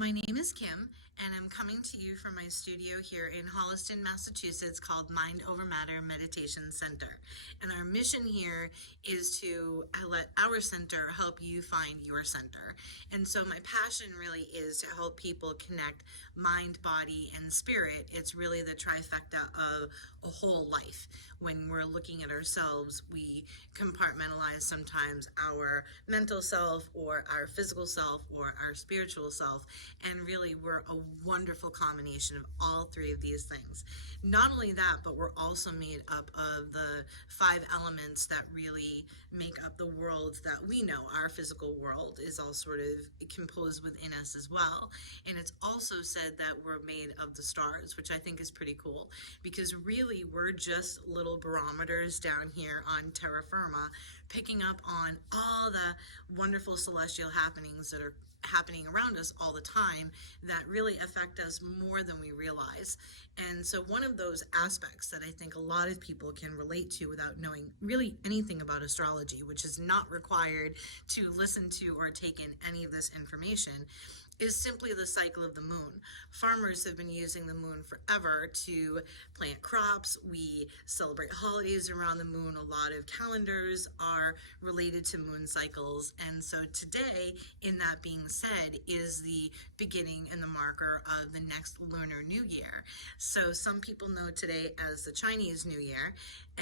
My name is Kim, and I'm coming to you from my studio here in Holliston, Massachusetts, called Mind Over Matter Meditation Center. And our mission here is to let our center help you find your center. And so my passion really is to help people connect mind, body, and spirit. It's really the trifecta of a whole life. When we're looking at ourselves, we compartmentalize sometimes our mental self or our physical self or our spiritual self, and really we're a wonderful combination of all three of these things. Not only that, but we're also made up of the 5 elements that really make up the world that we know. Our physical world is all sort of composed within us as well. And it's also said that we're made of the stars, which I think is pretty cool, because really we're just little barometers down here on terra firma, picking up on all the wonderful celestial happenings that are happening around us all the time that really affect us more than we realize. And so one of those aspects that I think a lot of people can relate to without knowing really anything about astrology, which is not required to listen to or take in any of this information, is simply the cycle of the moon. Farmers have been using the moon forever to plant crops. We celebrate holidays around the moon. A lot of calendars are related to moon cycles. And so today, in that being said, is the beginning and the marker of the next Lunar New Year. So some people know today as the Chinese New Year.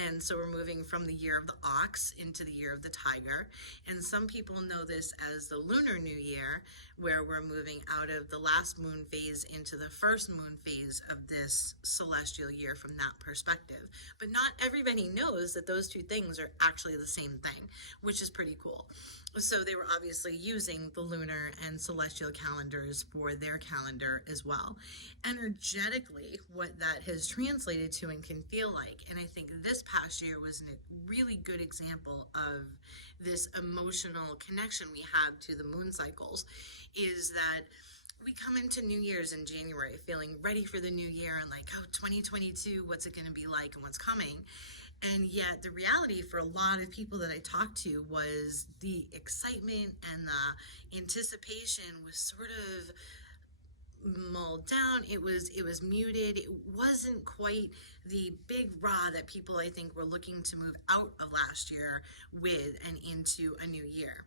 And so we're moving from the year of the ox into the year of the tiger. And some people know this as the Lunar New Year, where we're moving out of the last moon phase into the first moon phase of this celestial year from that perspective. But not everybody knows that those two things are actually the same thing, which is pretty cool. So they were obviously using the lunar and celestial calendars for their calendar as well. Energetically, what that has translated to and can feel like, and I think this past year was a really good example of this emotional connection we have to the moon cycles, is that we come into New Year's in January feeling ready for the new year and like, oh, 2022, what's it going to be like and what's coming? And yet the reality for a lot of people that I talked to was the excitement and the anticipation was sort of mulled down. It was muted. It wasn't quite the big rah that people I think were looking to move out of last year with and into a new year.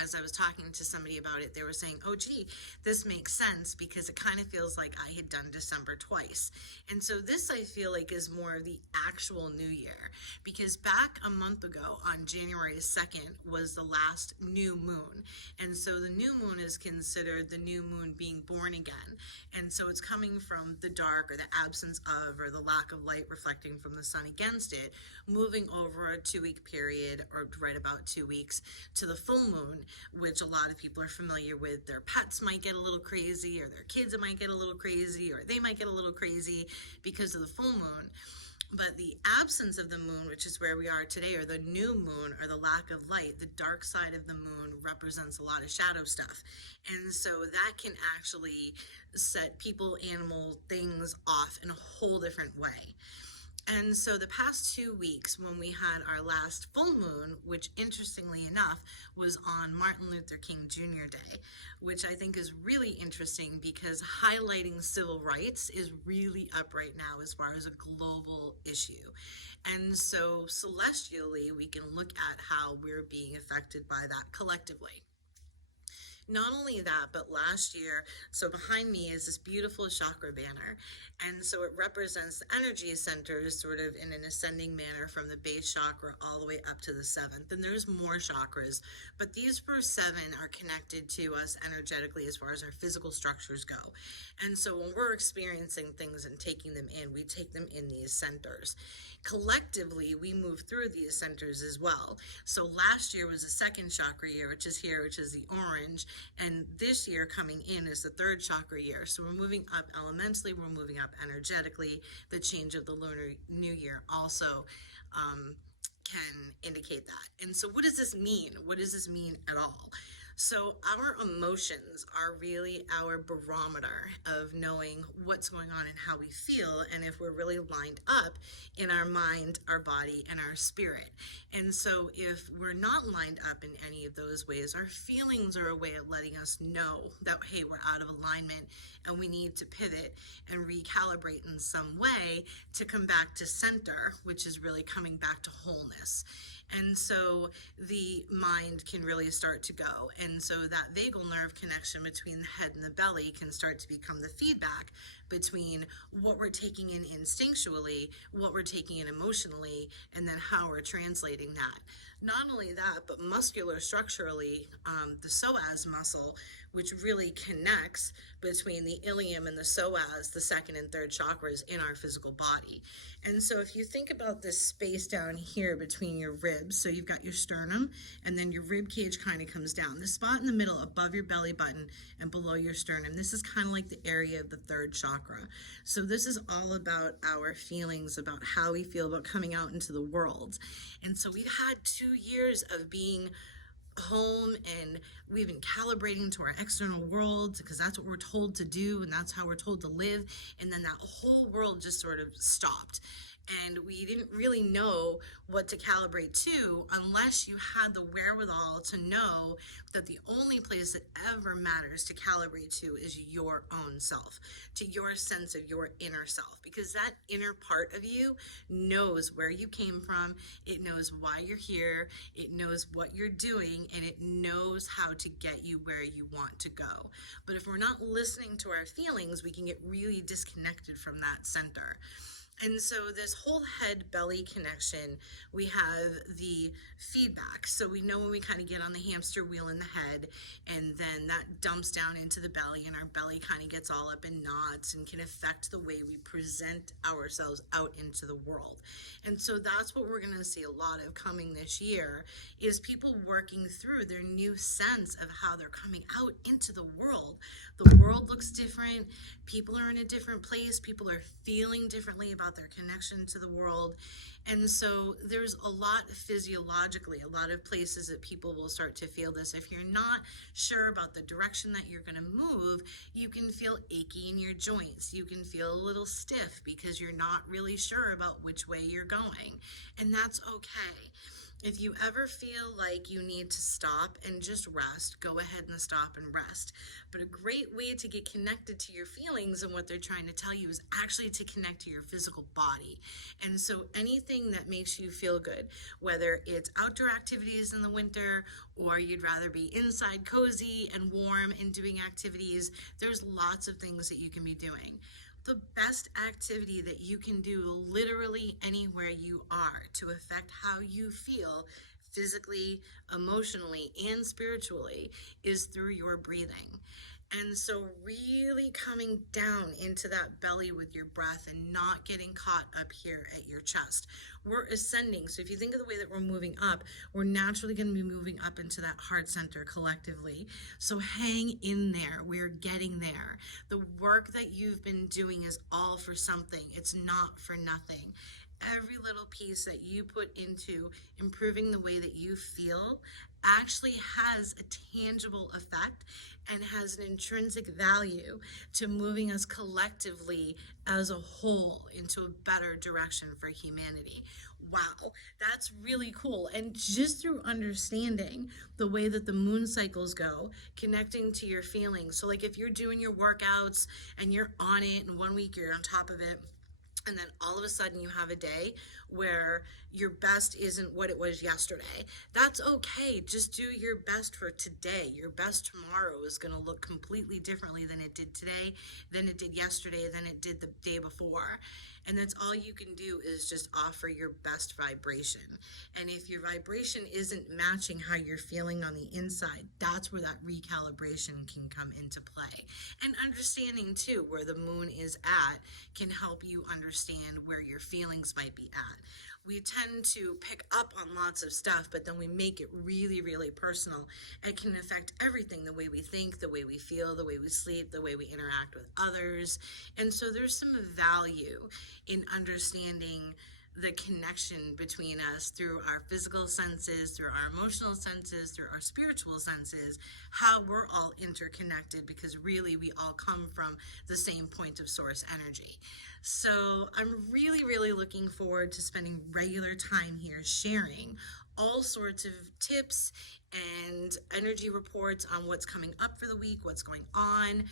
As I was talking to somebody about it, they were saying, oh, gee, this makes sense because it kind of feels like I had done December twice. And so this, I feel like, is more of the actual new year, because back a month ago on January 2nd was the last new moon. And so the new moon is considered the new moon being born again. And so it's coming from the dark or the absence of or the lack of light reflecting from the sun against it, moving over a 2-week period or right about 2 weeks to the full moon, which a lot of people are familiar with. Their pets might get a little crazy, or their kids might get a little crazy, or they might get a little crazy because of the full moon. But the absence of the moon, which is where we are today, or the new moon, or the lack of light, the dark side of the moon represents a lot of shadow stuff. And so that can actually set people, animals, things off in a whole different way. And so the past 2 weeks, when we had our last full moon, which interestingly enough was on Martin Luther King Jr. Day, which I think is really interesting because highlighting civil rights is really up right now as far as a global issue. And so celestially, we can look at how we're being affected by that collectively. Not only that, but last year, so behind me is this beautiful chakra banner. And so it represents the energy centers sort of in an ascending manner from the base chakra all the way up to the 7th. And there's more chakras, but these first 7 are connected to us energetically as far as our physical structures go. And so when we're experiencing things and taking them in, we take them in these centers. Collectively, we move through these centers as well. So last year was the 2nd chakra year, which is here, which is the orange. And this year coming in is the 3rd chakra year. So we're moving up elementally, we're moving up energetically. The change of the Lunar New Year also can indicate that. And so what does this mean? What does this mean at all? So our emotions are really our barometer of knowing what's going on and how we feel, and if we're really lined up in our mind, our body, and our spirit. And so if we're not lined up in any of those ways, our feelings are a way of letting us know that, hey, we're out of alignment and we need to pivot and recalibrate in some way to come back to center, which is really coming back to wholeness. And so the mind can really start to go. And so that vagal nerve connection between the head and the belly can start to become the feedback between what we're taking in instinctually, what we're taking in emotionally, and then how we're translating that. Not only that, but muscular structurally, the psoas muscle, which really connects between the ilium and the psoas, the second and third chakras in our physical body. And so if you think about this space down here between your ribs, so you've got your sternum and then your rib cage kind of comes down. The spot in the middle above your belly button and below your sternum, this is kind of like the area of the third chakra. So this is all about our feelings, about how we feel about coming out into the world. And so we've had 2 years of being home, and we've been calibrating to our external world because that's what we're told to do and that's how we're told to live. And then that whole world just sort of stopped, and we didn't really know what to calibrate to unless you had the wherewithal to know that the only place that ever matters to calibrate to is your own self, to your sense of your inner self, because that inner part of you knows where you came from, it knows why you're here, it knows what you're doing, and it knows how to get you where you want to go. But if we're not listening to our feelings, we can get really disconnected from that center. And so this whole head-belly connection, we have the feedback. So we know when we kind of get on the hamster wheel in the head, and then that dumps down into the belly, and our belly kind of gets all up in knots and can affect the way we present ourselves out into the world. And so that's what we're going to see a lot of coming this year, is people working through their new sense of how they're coming out into the world. The world looks different. People are in a different place. People are feeling differently about their connection to the world. And so there's a lot physiologically, a lot of places that people will start to feel this. If you're not sure about the direction that you're going to move, you can feel achy in your joints. You can feel a little stiff because you're not really sure about which way you're going. And that's okay. If you ever feel like you need to stop and just rest, go ahead and stop and rest. But a great way to get connected to your feelings and what they're trying to tell you is actually to connect to your physical body. And so anything that makes you feel good, whether it's outdoor activities in the winter or you'd rather be inside cozy and warm and doing activities, there's lots of things that you can be doing. The best activity that you can do literally anywhere you are to affect how you feel physically, emotionally, and spiritually is through your breathing. And so really coming down into that belly with your breath and not getting caught up here at your chest. We're ascending. So if you think of the way that we're moving up, we're naturally going to be moving up into that heart center collectively. So hang in there. We're getting there. The work that you've been doing is all for something. It's not for nothing. Every little piece that you put into improving the way that you feel actually has a tangible effect and has an intrinsic value to moving us collectively as a whole into a better direction for humanity. Wow, that's really cool. And just through understanding the way that the moon cycles go, connecting to your feelings. So like if you're doing your workouts and you're on it, and 1 week you're on top of it, and then all of a sudden you have a day where your best isn't what it was yesterday. That's okay. Just do your best for today. Your best tomorrow is going to look completely differently than it did today, than it did yesterday, than it did the day before. And that's all you can do is just offer your best vibration. And if your vibration isn't matching how you're feeling on the inside, that's where that recalibration can come into play. And understanding too where the moon is at can help you understand where your feelings might be at. We tend to pick up on lots of stuff, but then we make it really, really personal. It can affect everything, the way we think, the way we feel, the way we sleep, the way we interact with others. And so there's some value in understanding the connection between us through our physical senses, through our emotional senses, through our spiritual senses, how we're all interconnected, because really we all come from the same point of source energy. So I'm really, really looking forward to spending regular time here sharing all sorts of tips and energy reports on what's coming up for the week, what's going on,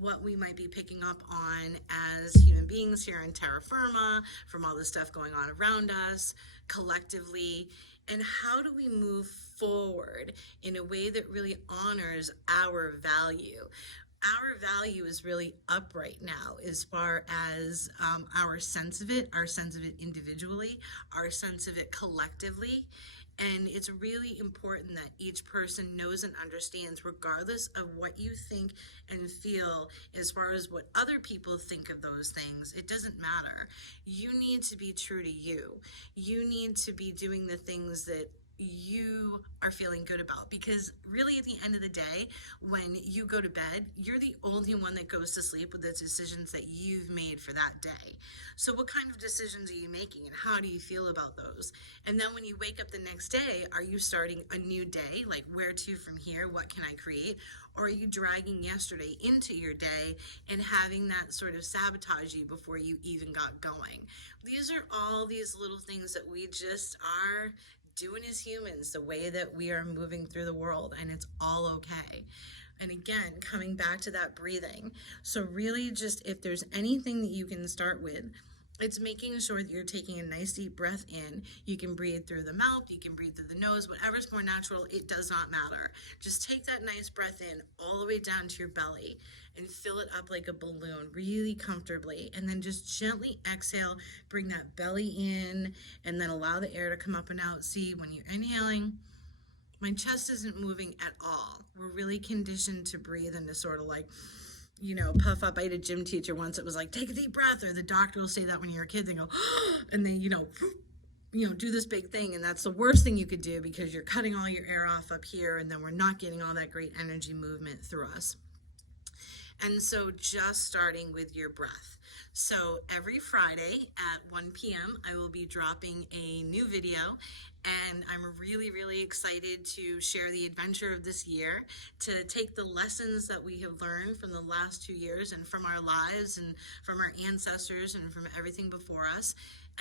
what we might be picking up on as human beings here in terra firma, from all the stuff going on around us collectively, and how do we move forward in a way that really honors our value. Our value is really up right now as far as our sense of it individually, our sense of it collectively. And it's really important that each person knows and understands, regardless of what you think and feel as far as what other people think of those things, it doesn't matter. You need to be true to you. You need to be doing the things that you are feeling good about, because really at the end of the day, when you go to bed, you're the only one that goes to sleep with the decisions that you've made for that day. So what kind of decisions are you making, and how do you feel about those? And then when you wake up the next day, are you starting a new day, like where to from here, what can I create? Or are you dragging yesterday into your day and having that sort of sabotage you before you even got going? These are all these little things that we just are doing as humans, the way that we are moving through the world, and it's all okay. And again, coming back to that breathing. So really just, if there's anything that you can start with, it's making sure that you're taking a nice deep breath in. You can breathe through the mouth, you can breathe through the nose, whatever's more natural, it does not matter. Just take that nice breath in all the way down to your belly and fill it up like a balloon really comfortably. And then just gently exhale, bring that belly in, and then allow the air to come up and out. See, when you're inhaling, my chest isn't moving at all. We're really conditioned to breathe and to sort of like, puff up. I had a gym teacher once that was like, take a deep breath, or the doctor will say that when you're a kid, they go, and then, do this big thing. And that's the worst thing you could do, because you're cutting all your air off up here, and then we're not getting all that great energy movement through us. And so just starting with your breath. So every Friday at 1 p.m., I will be dropping a new video, and I'm really, really excited to share the adventure of this year, to take the lessons that we have learned from the last 2 years and from our lives and from our ancestors and from everything before us,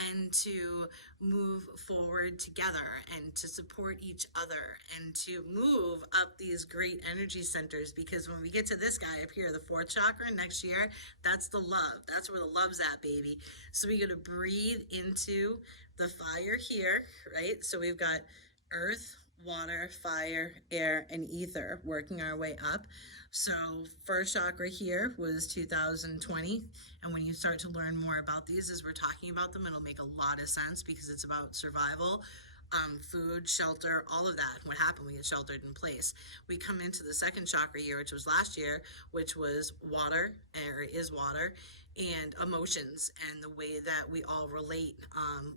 and to move forward together and to support each other and to move up these great energy centers. Because when we get to this guy up here, the fourth chakra next year, that's the love. That's where the love's at, baby. So we got to breathe into the fire here, right? So we've got earth, water, fire, air, and ether working our way up. So first chakra here was 2020. And when you start to learn more about these as we're talking about them, it'll make a lot of sense, because it's about survival, food, shelter, all of that. What happened? We get sheltered in place. We come into the second chakra year, which was last year, which was water, or is water, and emotions, and the way that we all relate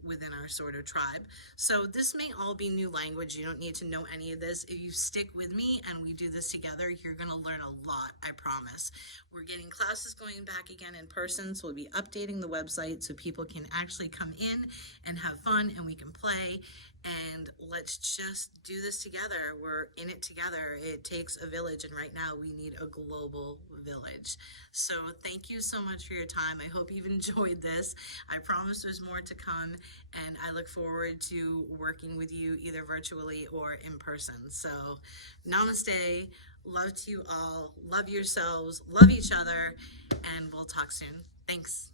within our sort of tribe. So this may all be new language. You don't need to know any of this. If you stick with me and we do this together, you're going to learn a lot, I promise. We're getting classes going back again in person, so we'll be updating the website so people can actually come in and have fun, and we can play. And let's just do this together. We're in it together. It takes a village, and right now we need a global village. So thank you so much for your time. I hope you've enjoyed this. I promise there's more to come, and I look forward to working with you either virtually or in person. So namaste. Love to you all. Love yourselves. Love each other. And we'll talk soon. Thanks.